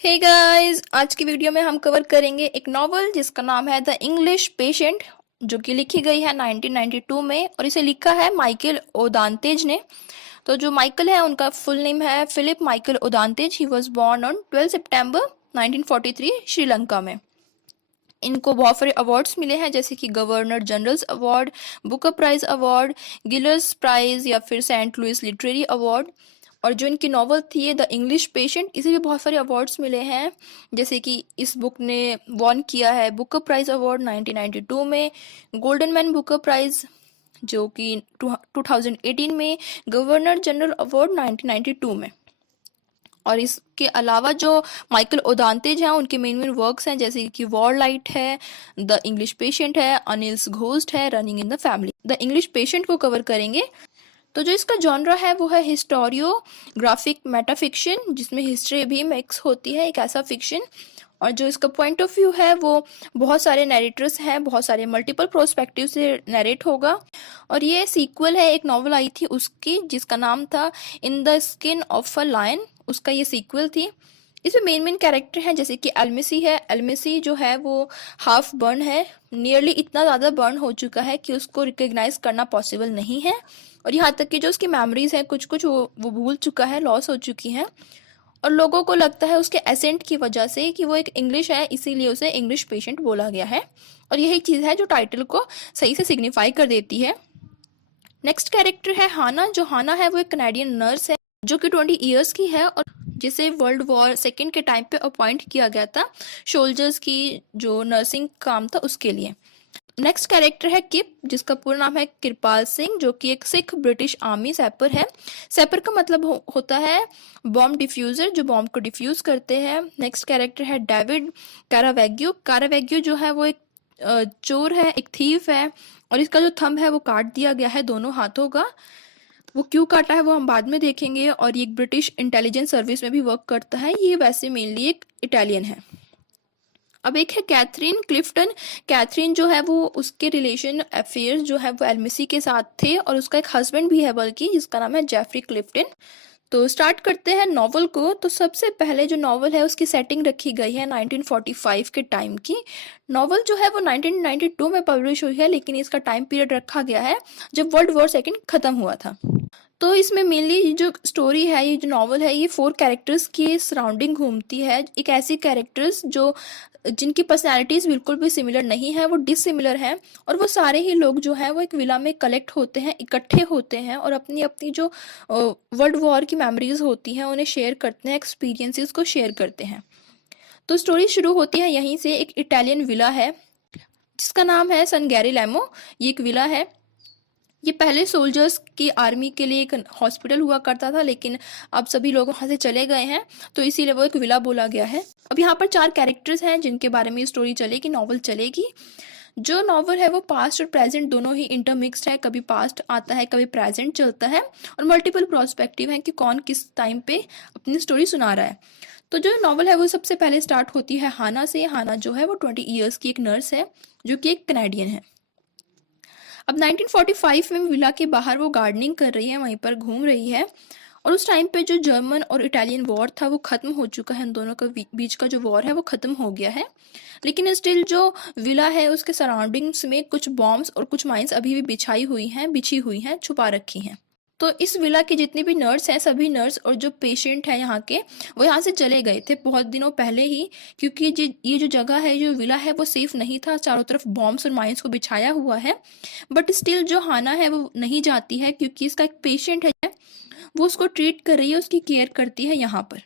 Hey guys, आज की video में हम कवर करेंगे एक नॉवल जिसका नाम है द इंग्लिश पेशेंट, जो कि लिखी गई है 1992 में और इसे लिखा है माइकल ओदांतेज ने। तो जो माइकल है उनका फुल नेम है Philip Michael Ondaatje. He was born on 12 सितंबर 1943 श्रीलंका में। इनको बहुत सारे अवार्ड्स मिले हैं, जैसे कि governor general's award, Booker prize award, Gillers prize या फिर सेंट लुइस लिटरेरी अवार्ड। और जो इनकी नॉवल थी द इंग्लिश पेशेंट, इसे भी बहुत सारे अवार्ड्स मिले हैं, जैसे कि इस बुक ने वॉन किया है बुकर प्राइज अवार्ड 1992 में, गोल्डन मैन बुकर प्राइज जो कि 2018 में, गवर्नर जनरल अवार्ड 1992 में। और इसके अलावा जो माइकल ओदांतेज हैं उनके मेन मेन वर्क्स हैं, जैसे कि वॉर लाइट है, द इंग्लिश पेशेंट है, अनिल्स घोस्ट है, running in the family. The English patient को कवर करेंगे। तो जो इसका जॉनरा है वो है हिस्टोरियोग्राफिक मेटाफिक्शन, जिसमें हिस्ट्री भी मिक्स होती है, एक ऐसा फिक्शन। और जो इसका पॉइंट ऑफ व्यू है वो बहुत सारे नैरेटर्स हैं, बहुत सारे मल्टीपल प्रोस्पेक्टिव से नैरेट होगा। और ये सीक्वल है, एक नॉवल आई थी उसकी जिसका नाम था in the skin of a lion, उसका ये सीक्वल थी। इसमें मेन मेन कैरेक्टर हैं, जैसे कि एल्मेसी है। एल्मेसी जो है वो हाफ बर्न है, नियरली इतना ज़्यादा बर्न हो चुका है कि उसको रिकग्नाइज करना पॉसिबल नहीं है। और यहाँ तक कि जो उसकी मेमोरीज हैं कुछ कुछ वो भूल चुका है, लॉस हो चुकी हैं। और लोगों को लगता है उसके एसेंट की वजह से कि वो एक इंग्लिश है, इसीलिए उसे इंग्लिश पेशेंट बोला गया है। और यही चीज़ है जो टाइटल को सही से सिग्निफाई कर देती है। नेक्स्ट कैरेक्टर है हाना। जो हाना है वो एक कनेडियन नर्स है जो कि 20 ईयर्स की है और जिसे वर्ल्ड वॉर सेकेंड के टाइम पे अपॉइंट किया गया था सोल्जर्स की जो नर्सिंग काम था उसके लिए। नेक्स्ट कैरेक्टर है किप, जिसका पूरा नाम है कृपाल सिंह, जो कि एक सिख ब्रिटिश आर्मी सैपर है। सैपर का मतलब होता है बॉम्ब डिफ्यूजर, जो बॉम्ब को डिफ्यूज करते हैं। नेक्स्ट कैरेक्टर है डेविड कारावेग्यू। कारावेग्यू जो है वो एक चोर है, एक थीफ है, और इसका जो थंब है वो काट दिया गया है दोनों हाथों का। वो क्यों काटा है वो हम बाद में देखेंगे। और ये एक ब्रिटिश इंटेलिजेंस सर्विस में भी वर्क करता है। ये वैसे मेनली एक इटालियन है। अब एक है कैथरीन क्लिफ्टन। कैथरीन जो है वो उसके रिलेशन अफेयर्स जो है वो एल्मेसी के साथ थे, और उसका एक हस्बैंड भी है बल्कि, जिसका नाम है जेफरी क्लिफ्टन। तो स्टार्ट करते हैं नॉवल को। तो सबसे पहले जो नॉवल है उसकी सेटिंग रखी गई है 1945 के टाइम की। नॉवल जो है वो 1992 में पब्लिश हुई है, लेकिन इसका टाइम पीरियड रखा गया है जब वर्ल्ड वॉर सेकेंड खत्म हुआ था। तो इसमें मेनली जो स्टोरी है, ये जो नॉवल है, ये 4 कैरेक्टर्स की सराउंडिंग घूमती है। एक ऐसी कैरेक्टर्स जो जिनकी पर्सनैलिटीज़ बिल्कुल भी सिमिलर नहीं है, वो डिसिमिलर हैं। और वो सारे ही लोग जो है वो एक विला में कलेक्ट होते हैं, इकट्ठे होते हैं, और अपनी अपनी जो वर्ल्ड वॉर की मेमोरीज होती हैं उन्हें शेयर करते हैं, एक्सपीरियंसेस को शेयर करते हैं। तो स्टोरी शुरू होती है यहीं से। एक इटालियन विला है जिसका नाम है सन गैरी लैमो। ये एक विला है। ये पहले सोल्जर्स की आर्मी के लिए एक हॉस्पिटल हुआ करता था, लेकिन अब सभी लोग वहाँ से चले गए हैं, तो इसीलिए वो एक विला बोला गया है। अब यहाँ पर 4 कैरेक्टर्स हैं जिनके बारे में स्टोरी चलेगी, नॉवल चलेगी। जो नॉवल है वो पास्ट और प्रेजेंट दोनों ही इंटरमिक्स्ड है। कभी पास्ट आता है, कभी प्रेजेंट चलता है, और मल्टीपल प्रोस्पेक्टिव है कि कौन किस टाइम पे अपनी स्टोरी सुना रहा है। तो जो नॉवल है वो सबसे पहले स्टार्ट होती है हाना से। हाना जो है वो 20 ईयर्स की एक नर्स है जो कि एक कनेडियन है। अब 1945 में विला के बाहर वो गार्डनिंग कर रही है, वहीं पर घूम रही है। और उस टाइम पे जो जर्मन और इटालियन वॉर था वो खत्म हो चुका है। इन दोनों का बीच का जो वॉर है वो खत्म हो गया है, लेकिन स्टिल जो विला है उसके सराउंडिंग्स में कुछ बॉम्ब्स और कुछ माइंस अभी भी बिछी हुई हैं, छुपा रखी हैं। तो इस विला के जितने भी नर्स हैं, सभी नर्स और जो पेशेंट हैं यहाँ के, वो यहाँ से चले गए थे बहुत दिनों पहले ही, क्योंकि ये जो जगह है, जो विला है, वो सेफ नहीं था। चारों तरफ बॉम्ब्स और माइंस को बिछाया हुआ है। बट स्टिल जो हाना है वो नहीं जाती है, क्योंकि इसका एक पेशेंट है, वो उसको ट्रीट कर रही है, उसकी केयर करती है यहाँ पर।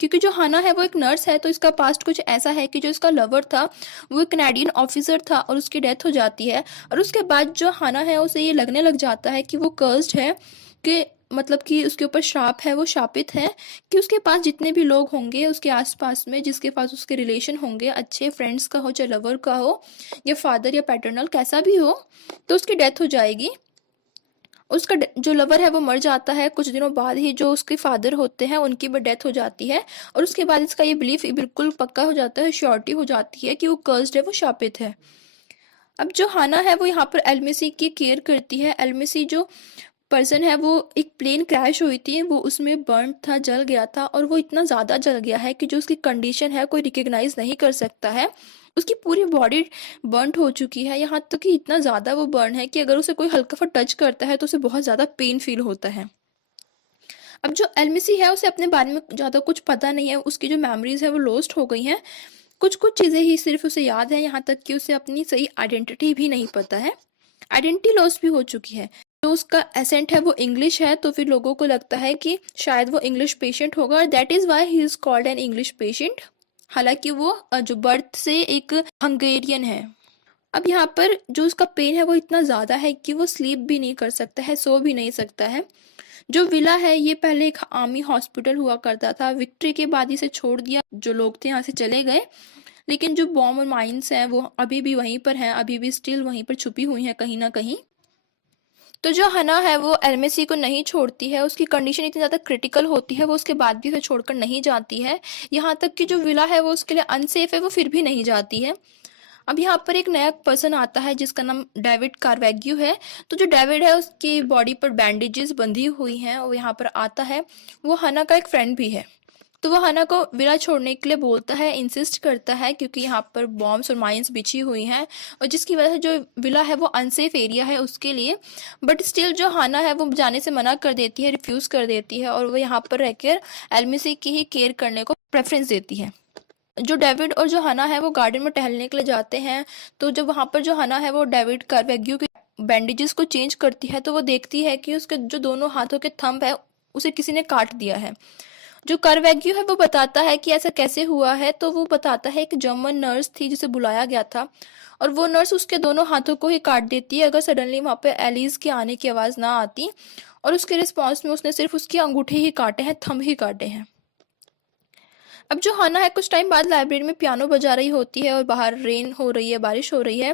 क्योंकि जो हाना है वो एक नर्स है, तो इसका पास्ट कुछ ऐसा है कि जो इसका लवर था वो एक कैनेडियन ऑफिसर था और उसकी डेथ हो जाती है। और उसके बाद जो हाना है उसे ये लगने लग जाता है कि वो कर्स्ड है, कि मतलब कि उसके ऊपर श्राप है, वो शापित है, कि उसके पास जितने भी लोग होंगे उसके आसपास में, जिसके पास उसके रिलेशन होंगे, अच्छे फ्रेंड्स का हो, चाहे लवर का हो, या फादर या पैटर्नल कैसा भी हो, तो उसकी डेथ हो जाएगी। उसका जो लवर है वो मर जाता है। कुछ दिनों बाद ही जो उसके फादर होते हैं उनकी भी डेथ हो जाती है। और उसके बाद इसका ये बिलीफ बिल्कुल पक्का हो जाता है, श्योरिटी हो जाती है कि वो कर्स्ड है, वो शापित है। अब जो हाना है वो यहाँ पर एल्मेसी की केयर करती है। एल्मेसी जो पर्सन है वो एक प्लेन क्रैश हुई थी, वो उसमें बर्न था, जल गया था और वो इतना ज़्यादा जल गया है कि जो उसकी कंडीशन है कोई रिकग्नाइज नहीं कर सकता है। उसकी पूरी बॉडी बर्नड हो चुकी है, यहाँ तक कि इतना ज़्यादा वो बर्न है कि अगर उसे कोई हल्का सा टच करता है तो उसे बहुत ज़्यादा पेन फील होता है। अब जो एलमिसी है उसे अपने बारे में ज़्यादा कुछ पता नहीं है, उसकी जो मेमोरीज है वो लॉस्ट हो गई हैं। कुछ कुछ चीज़ें ही सिर्फ उसे याद है, यहाँ तक कि उसे अपनी सही आइडेंटिटी भी नहीं पता है। आइडेंटिटी लॉस भी हो चुकी है। जो उसका एसेंट है वो इंग्लिश है, तो फिर लोगों को लगता है कि शायद वो इंग्लिश पेशेंट होगा और that is why he is called an English patient. हालांकि वो जो बर्थ से एक हंगेरियन है। अब यहाँ पर जो उसका पेन है वो इतना ज़्यादा है कि वो स्लीप भी नहीं कर सकता है, सो भी नहीं सकता है। जो विला है ये पहले एक आर्मी हॉस्पिटल हुआ करता था, विक्ट्री के बाद इसे छोड़ दिया, जो लोग थे यहाँ से चले गए। लेकिन जो बॉम्ब और माइंस हैं वो अभी भी वहीं पर हैं, अभी भी स्टिल वहीं पर छुपी हुई हैं कहीं ना कहीं। तो जो हना है वो एलमेसी को नहीं छोड़ती है, उसकी कंडीशन इतनी ज़्यादा क्रिटिकल होती है, वो उसके बाद भी उसे छोड़कर नहीं जाती है। यहाँ तक कि जो विला है वो उसके लिए अनसेफ है, वो फिर भी नहीं जाती है। अब यहाँ पर एक नया पर्सन आता है जिसका नाम डेविड कार्वेग्यू है। तो जो डेविड है उसकी बॉडी पर बैंडेजेस बंधी हुई हैं, वो यहाँ पर आता है। वो हना का एक फ्रेंड भी है। तो वो हना को विला छोड़ने के लिए बोलता है, इंसिस्ट करता है, क्योंकि यहाँ पर बॉम्ब्स और माइंस बिछी हुई हैं और जिसकी वजह से जो विला है वो अनसेफ एरिया है उसके लिए। बट स्टिल जो हना है वो जाने से मना कर देती है, रिफ्यूज़ कर देती है और वो यहाँ पर रहकर एलमिसी की ही केयर करने को प्रेफरेंस देती है। जो डेविड और जो हना है वो गार्डन में टहलने के लिए जाते हैं। तो जब वहाँ पर जो हना है वो डेविड कार्वेग्यू के बैंडेजेस को चेंज करती है तो वो देखती है कि उसके जो दोनों हाथों के थंब है उसे किसी ने काट दिया है। जो कार्वेग्यू है वो बताता है कि ऐसा कैसे हुआ है, तो वो बताता है कि जर्मन नर्स थी जिसे बुलाया गया था और वो नर्स उसके दोनों हाथों को ही काट देती है अगर सडनली वहाँ पे एलिस के आने की आवाज़ ना आती। और उसके रिस्पॉन्स में उसने सिर्फ उसके अंगूठे ही काटे हैं, थंब ही काटे हैं। अब जो हना है कुछ टाइम बाद लाइब्रेरी में पियानो बजा रही होती है और बाहर रेन हो रही है, बारिश हो रही है।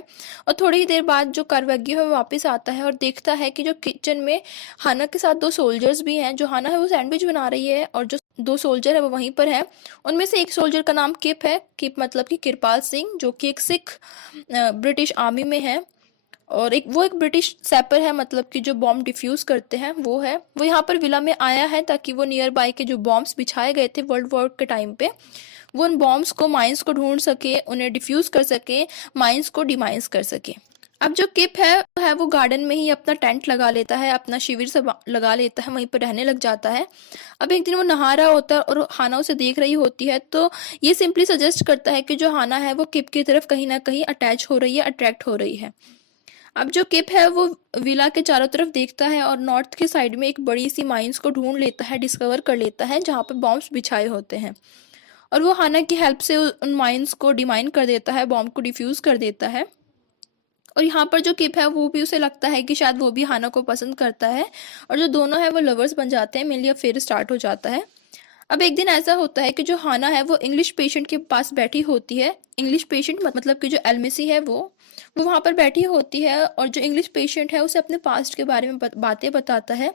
और थोड़ी ही देर बाद जो कार्वेग्यू है वो वापस आता है और देखता है कि जो किचन में हना के साथ दो सोल्जर्स भी हैं। जो हना है वो सैंडविच बना रही है और जो दो सोल्जर है वो वहीं पर है। उनमें से एक सोल्जर का नाम किप है, किप मतलब कि किरपाल सिंह, जो कि एक सिख ब्रिटिश आर्मी में है। और एक ब्रिटिश सैपर है, मतलब कि जो बॉम्ब डिफ्यूज करते हैं वो है। वो यहाँ पर विला में आया है ताकि वो नियर बाय के जो बॉम्ब्स बिछाए गए थे वर्ल्ड वॉर के टाइम पे, वो उन बॉम्ब्स को, माइंस को ढूंढ सके, उन्हें डिफ्यूज कर सके, माइंस को डिमाइंस कर सके। अब जो किप है वो गार्डन में ही अपना टेंट लगा लेता है, अपना शिविर से लगा लेता है, वहीं पर रहने लग जाता है। अब एक दिन वो नहा रहा होता है और हाना उसे देख रही होती है, तो ये सिंपली सजेस्ट करता है कि जो हाना है वो किप की तरफ कहीं ना कहीं अटैच हो रही है, अट्रैक्ट हो रही है। अब जो किप है वो विला के चारों तरफ देखता है और नॉर्थ के साइड में एक बड़ी सी माइंस को ढूंढ लेता है, डिस्कवर कर लेता है, जहाँ पर बॉम्ब्स बिछाए होते हैं। और वो हाना की हेल्प से उन माइंस को डिमाइन कर देता है, बॉम्ब को डिफ्यूज कर देता है। और यहाँ पर जो किप है वो भी, उसे लगता है कि शायद वो भी हाना को पसंद करता है और जो दोनों है वो लवर्स बन जाते हैं, मेनली अफेयर स्टार्ट हो जाता है। अब एक दिन ऐसा होता है कि जो हाना है वो इंग्लिश पेशेंट के पास बैठी होती है। इंग्लिश पेशेंट मतलब कि जो एलमिसी है वो वहाँ पर बैठी होती है और जो इंग्लिश पेशेंट है उसे अपने पास्ट के बारे में बातें बताता है।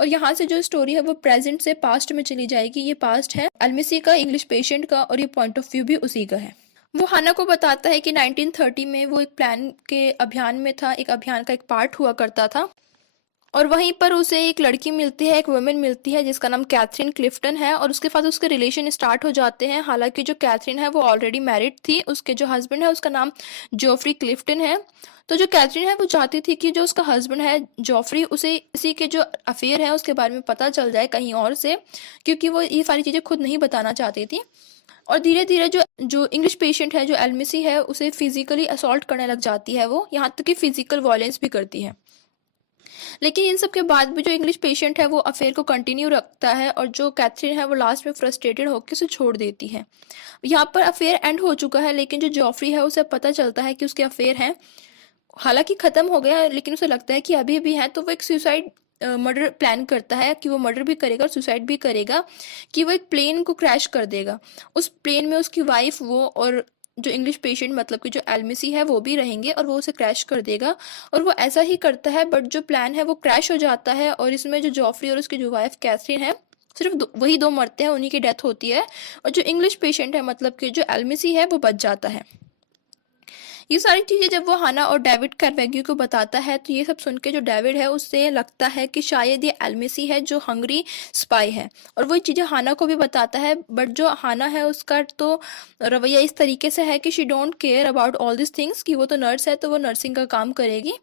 और यहाँ से जो स्टोरी है वो प्रेजेंट से पास्ट में चली जाएगी। ये पास्ट है एलमिसी का, इंग्लिश पेशेंट का, और ये पॉइंट ऑफ व्यू भी उसी का है। वो हाना को बताता है कि 1930 में वो एक प्लान के अभियान में था, एक अभियान का एक पार्ट हुआ करता था और वहीं पर उसे एक लड़की मिलती है, एक वुमेन मिलती है जिसका नाम कैथरीन क्लिफ्टन है और उसके साथ उसके रिलेशन स्टार्ट हो जाते हैं। हालांकि जो कैथरीन है वो ऑलरेडी मैरिड थी, उसके जो हस्बैंड है उसका नाम जोफ्री क्लिफ्टन है। तो जो कैथरीन है वो चाहती थी कि जो उसका हस्बैंड है जोफ्री, उसे इसी के जो अफेयर है उसके बारे में पता चल जाए कहीं और से, क्योंकि वो ये सारी चीज़ें खुद नहीं बताना चाहती थी। और धीरे धीरे जो जो इंग्लिश पेशेंट है, जो एलमिसी है, उसे फिजिकली असॉल्ट करने लग जाती है, वो यहाँ तक कि फिजिकल वायलेंस भी करती है। लेकिन इन सब के बाद भी जो इंग्लिश पेशेंट है वो अफेयर को कंटिन्यू रखता है और जो कैथरीन है वो लास्ट में फ्रस्ट्रेटेड होकर उसे छोड़ देती है। यहाँ पर अफेयर एंड हो चुका है, लेकिन जो जॉफरी है उसे पता चलता है कि उसके अफेयर हैं, हालांकि खत्म हो गया है लेकिन उसे लगता है कि अभी भी है। तो वो एक सुसाइड मर्डर प्लान करता है कि वो मर्डर भी करेगा और सुसाइड भी करेगा, कि वो एक प्लेन को क्रैश कर देगा। उस प्लेन में उसकी वाइफ, वो और जो इंग्लिश पेशेंट मतलब कि जो एलमिसी है वो भी रहेंगे और वो उसे क्रैश कर देगा। और वो ऐसा ही करता है, बट जो प्लान है वो क्रैश हो जाता है और इसमें जो जॉफरी और उसकी जो वाइफ कैथरीन है, सिर्फ वही दो मरते हैं, उन्हीं की डेथ होती है और जो इंग्लिश पेशेंट है मतलब कि जो एलमिसी है वो बच जाता है। ये सारी चीज़ें जब वो हाना और डेविड कार्वेग्यू को बताता है तो ये सब सुन के जो डेविड है उससे लगता है कि शायद ये एल्मेसी है जो हंगरी स्पाई है, और वो चीज़ें हाना को भी बताता है। बट जो हाना है उसका तो रवैया इस तरीके से है कि she don't care about all this things, कि वो तो नर्स है तो वो नर्सिंग का काम करेगी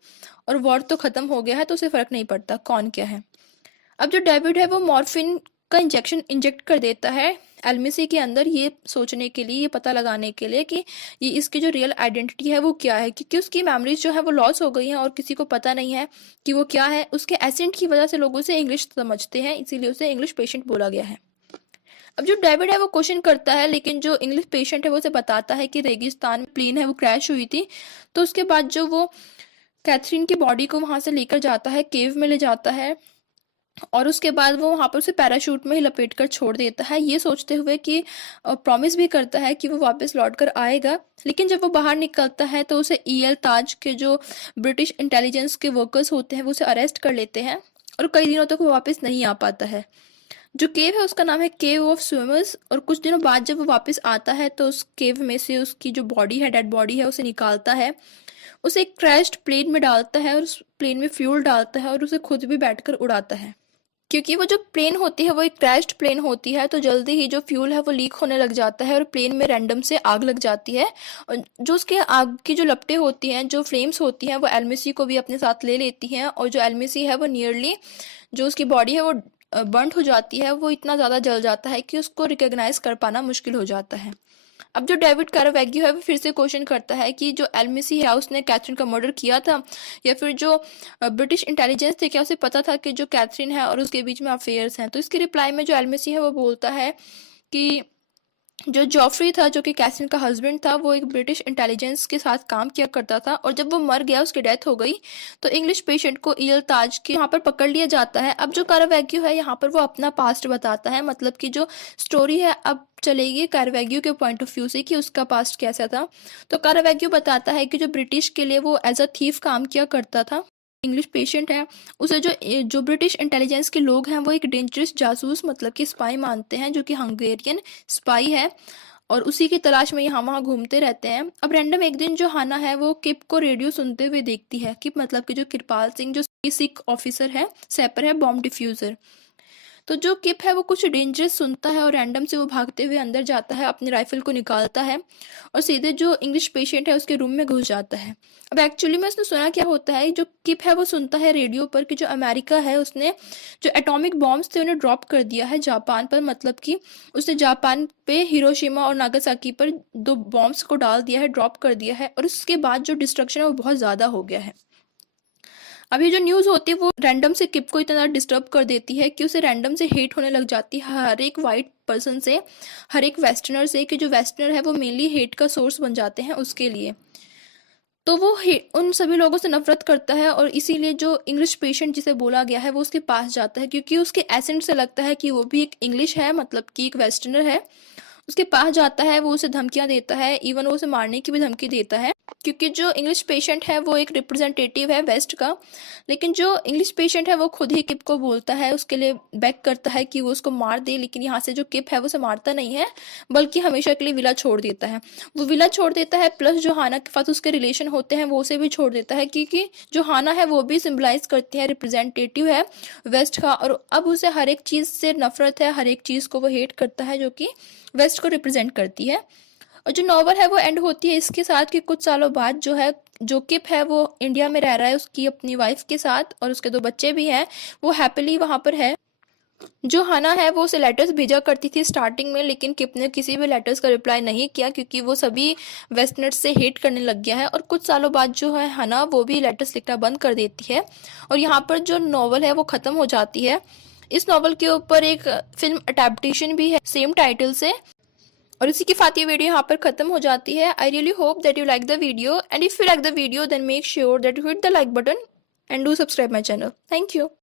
और वॉर तो ख़त्म हो गया है तो उसे फ़र्क नहीं पड़ता कौन क्या है। अब जो डेविड है वो मॉर्फिन का इंजेक्शन इंजेक्ट कर देता है एल्मेसी के अंदर, ये सोचने के लिए, ये पता लगाने के लिए कि ये इसकी जो रियल आइडेंटिटी है वो क्या है, क्योंकि उसकी मेमोरीज जो है वो लॉस हो गई हैं और किसी को पता नहीं है कि वो क्या है। उसके एसेंट की वजह से लोग उसे इंग्लिश समझते हैं, इसीलिए उसे इंग्लिश पेशेंट बोला गया है। अब जो डेविड है वो क्वेश्चन करता है, लेकिन जो इंग्लिश पेशेंट है वो उसे बताता है कि रेगिस्तान में प्लेन है वो क्रैश हुई थी। तो उसके बाद जो वो कैथरीन की बॉडी को वहां से लेकर जाता है, केव में ले जाता है, और उसके बाद वो वहाँ पर उसे पैराशूट में ही लपेट कर छोड़ देता है, ये सोचते हुए कि प्रॉमिस भी करता है कि वो वापस लौट कर आएगा। लेकिन जब वो बाहर निकलता है तो उसे ईएल ताज के जो ब्रिटिश इंटेलिजेंस के वर्कर्स होते हैं वो उसे अरेस्ट कर लेते हैं और कई दिनों तक वो वापस नहीं आ पाता है। जो केव है उसका नाम है केव ऑफ स्विमर्स, और कुछ दिनों बाद जब वो वापस आता है तो उस केव में से उसकी जो बॉडी है, डेड बॉडी है, उसे निकालता है, उसे एक क्रैश्ड प्लेन में डालता है और उस प्लेन में फ्यूल डालता है और उसे खुद भी बैठकर उड़ाता है। क्योंकि वो जो प्लेन होती है वो एक क्रैश्ड प्लेन होती है तो जल्दी ही जो फ्यूल है वो लीक होने लग जाता है और प्लेन में रैंडम से आग लग जाती है, और जो उसके आग की जो लपटें होती हैं, जो फ्लेम्स होती हैं, वो एल्मेसी को भी अपने साथ ले लेती हैं, और जो एल्मेसी है वो नियरली, जो उसकी बॉडी है वो बर्न्ट हो जाती है, वो इतना ज़्यादा जल जाता है कि उसको रिकॉग्नाइज कर पाना मुश्किल हो जाता है। अब जो डेविड कार्वेग्यू है वो फिर से क्वेश्चन करता है कि जो एल्मेसी है उसने कैथरीन का मर्डर किया था, या फिर जो ब्रिटिश इंटेलिजेंस थे क्या उसे पता था कि जो कैथरीन है और उसके बीच में अफेयर्स हैं। तो इसके रिप्लाई में जो एल्मेसी है वो बोलता है कि जो जॉफरी था, जो कि कैथरीन का हस्बैंड था, वो एक ब्रिटिश इंटेलिजेंस के साथ काम किया करता था, और जब वो मर गया, उसकी डेथ हो गई, तो इंग्लिश पेशेंट को ईएल ताज के यहाँ पर पकड़ लिया जाता है। अब जो कार्वेग्यू है यहाँ पर वो अपना पास्ट बताता है, मतलब कि जो स्टोरी है अब चलेगी कार्वेग्यू के पॉइंट ऑफ व्यू से कि उसका पास्ट कैसा था। तो कार्वेग्यू बताता है कि जो ब्रिटिश के लिए वो एज अ थीफ काम किया करता था, इंग्लिश पेशेंट है, उसे जो जो ब्रिटिश इंटेलिजेंस के लोग हैं वो एक डेंजरस जासूस मतलब कि स्पाई मानते हैं, जो कि हंगेरियन स्पाई है, और उसी की तलाश में यहाँ वहाँ घूमते रहते हैं। अब रैंडम एक दिन जो हाना है वो किप को रेडियो सुनते हुए देखती है, किप मतलब कि जो कृपाल सिंह, जो सिख ऑफिसर है, सैपर है, बॉम्ब डिफ्यूजर। तो जो किप है वो कुछ डेंजरस सुनता है और रैंडम से वो भागते हुए अंदर जाता है, अपनी राइफल को निकालता है और सीधे जो इंग्लिश पेशेंट है उसके रूम में घुस जाता है। अब एक्चुअली में उसने सुना क्या होता है, जो किप है वो सुनता है रेडियो पर कि जो अमेरिका है उसने जो एटॉमिक बॉम्ब्स थे उन्हें ड्रॉप कर दिया है जापान पर, मतलब कि उसने जापान पे हिरोशिमा और नागासाकी पर 2 बॉम्ब्स को डाल दिया है, ड्रॉप कर दिया है, और उसके बाद जो डिस्ट्रक्शन है वो बहुत ज़्यादा हो गया है। अब ये जो न्यूज़ होती है वो रैंडम से किप को इतना डिस्टर्ब कर देती है कि उसे रैंडम से हेट होने लग जाती है हर एक वाइट पर्सन से, हर एक वेस्टर्नर से, कि जो वेस्टर्नर है वो मेनली हेट का सोर्स बन जाते हैं उसके लिए। तो वो उन सभी लोगों से नफरत करता है, और इसीलिए जो इंग्लिश पेशेंट जिसे बोला गया है वो उसके पास जाता है, क्योंकि उसके एसेंट से लगता है कि वो भी एक इंग्लिश है, मतलब कि एक वेस्टर्नर है। उसके पास जाता है, वो उसे धमकियां देता है, इवन वो उसे मारने की भी धमकी देता है, क्योंकि जो इंग्लिश पेशेंट है वो एक रिप्रेजेंटेटिव है वेस्ट का। लेकिन जो इंग्लिश पेशेंट है वो खुद ही किप को बोलता है, उसके लिए बेग करता है कि वो उसको मार दे, लेकिन यहाँ से जो किप है वो उसे मारता नहीं है, बल्कि हमेशा के लिए विला छोड़ देता है। वो विला छोड़ देता है, प्लस जो हाना के साथ उसके रिलेशन होते हैं वो उसे भी छोड़ देता है, क्योंकि जो हाना है वो भी सिम्बलाइज करती है, रिप्रेजेंटेटिव है वेस्ट का, और अब उसे हर एक चीज़ से नफरत है, हर एक चीज़ को वो हेट करता है जो कि वेस्ट को रिप्रेजेंट करती है। और जो नॉवल है वो एंड होती है इसके साथ कि कुछ सालों बाद जो है, जो किप है वो इंडिया में रह रहा है उसकी अपनी वाइफ के साथ, और उसके 2 बच्चे भी हैं, वो हैप्पीली वहाँ पर है। जो हाना है वो उसे लेटर्स भेजा करती थी स्टार्टिंग में, लेकिन किप ने किसी भी लेटर्स का रिप्लाई नहीं किया, क्योंकि वो सभी वेस्टर्नर्स से हेट करने लग गया है। और कुछ सालों बाद जो है हाना वो भी लेटर्स लिखना बंद कर देती है, और यहाँ पर जो नॉवल है वो ख़त्म हो जाती है। इस नॉवल के ऊपर एक फिल्म अडेप्टेशन भी है सेम टाइटल से, और इसी के साथ ये वीडियो यहाँ पर खत्म हो जाती है। I really hope that you like the video, and if you like the video then make sure that you hit the like button and do subscribe my channel. Thank you.